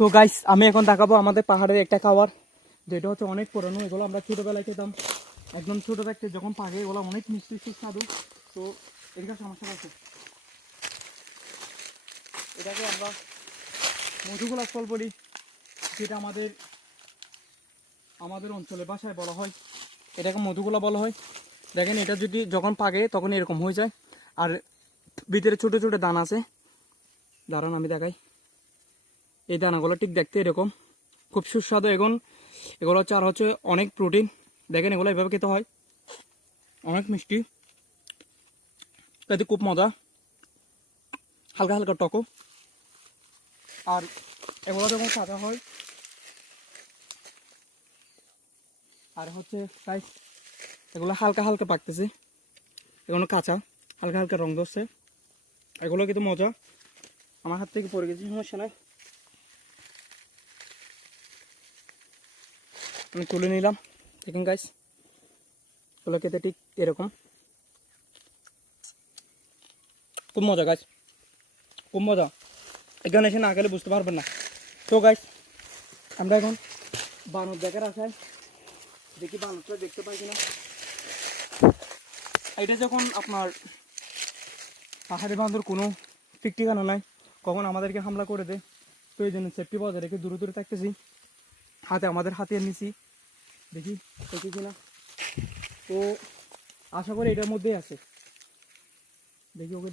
তো গাইস আমি এখন দেখাবো আমাদের পাহাড়ের একটা খাবার, যেটা হচ্ছে অনেক পুরানো। এগুলো আমরা ছোটোবেলায় খেতাম, একদম ছোটো থাকতে যখন পাকে এগুলো অনেক মিষ্টি সুস্বাদু। তো এটার সমস্যা আছে, এটাকে আমরা মধুগোলাপ ফল বলি, যেটা আমাদের আমাদের অঞ্চলে ভাষায় বলা হয় এটাকে মধুগোলা বলা হয়। দেখেন এটা যদি যখন পাকে তখন এরকম হয়ে যায়, আর ভিতরে ছোটো ছোটো দানা আছে। দাঁড়ান আমি দেখাই, এই দানাগুলো ঠিক দেখতে এরকম, খুব সুস্বাদু। এখন এগুলো হচ্ছে আর হচ্ছে অনেক প্রোটিন। দেখেন এগুলো এভাবে খেতে হয়, অনেক মিষ্টি, খেতে খুব মজা, হালকা হালকা টকো। আর এগুলো যখন কাঁচা হয় আর হচ্ছে তাই এগুলো হালকা হালকা পাকতেছে, এগুলো কাঁচা, হালকা হালকা রং ধরছে। এগুলো কিন্তু মজা, আমার হাত থেকে পড়ে গেছে, সমস্যা নাই, আমি তুলে নিলাম। দেখেন গাইস এগুলো খেতে ঠিক এরকম, খুব মজা গাইস, খুব মজা। এখানে এসে না গেলে বুঝতে পারবেন না। তো গাইস আমরা এখন বানর দেখার আশায়, দেখি বানরটা দেখতে পাই কিনা। এটা যখন আপনার পাহাড়ি বান্দর কোনো ঠিক ঠিকানা নাই, কখন আমাদেরকে হামলা করে দেয়, তো এই জন্য সেফটি বজায় রেখে দূরে দূরে থাকতেছি। আমাদের হাতে নিছি, দেখি দেখি কিনা। তো আশা করি এটার মধ্যেই আছে, দেখি ওকে